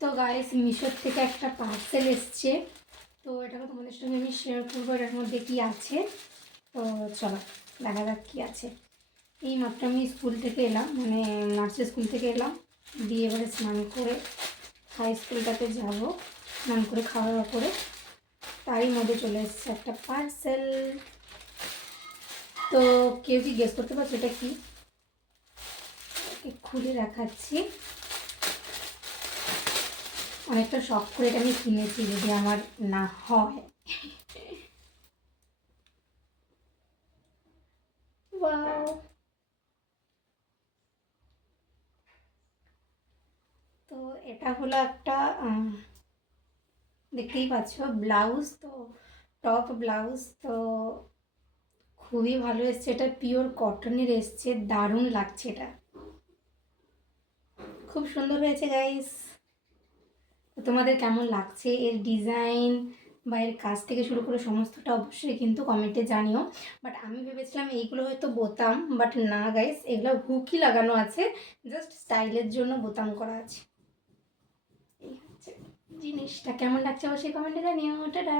তো গাইস মিশোর থেকে একটা পার্সেল এসছে, তো এটাকে তোমাদের সঙ্গে আমি শেয়ার করবো। এটার মধ্যে কী আছে তো চলো দেখা যাক কী আছে। এই মাত্র আমি স্কুল থেকে এলাম, মানে নার্সারি স্কুল থেকে এলাম, দিয়ে এবারে স্নান করে হাই স্কুলটাতে যাব। স্নান করে খাওয়া দাওয়া করে তারই মধ্যে চলে এসেছে একটা পার্সেল। তো কেউ কি গেস করতে পারছো এটা কি? খুলে দেখাচ্ছি। অনেকটা শখ করে এটা আমি কিনেছি, যদি আমার না হয়। ওয়াও, তো এটা হলো একটা দেখতেই পাচ্ছ ব্লাউজ, তো টপ ব্লাউজ, তো খুবই ভালো এসছে। এটা পিওর কটনের এসছে, দারুণ লাগছে। এটা খুব সুন্দর হয়েছে গাইস। তোমাদের কেমন লাগছে এর ডিজাইন বা এর কাজ থেকে শুরু করে সমস্তটা অবশ্যই কিন্তু কমেন্টে জানিও। বাট আমি ভেবেছিলাম এইগুলো হয়তো বোতাম, বাট না গাইস, এগুলো হুকই লাগানো আছে, জাস্ট স্টাইলের জন্য বোতাম করা আছে। এই হচ্ছে জিনিসটা। কেমন লাগছে অবশ্যই কমেন্টে জানিও। টাটা।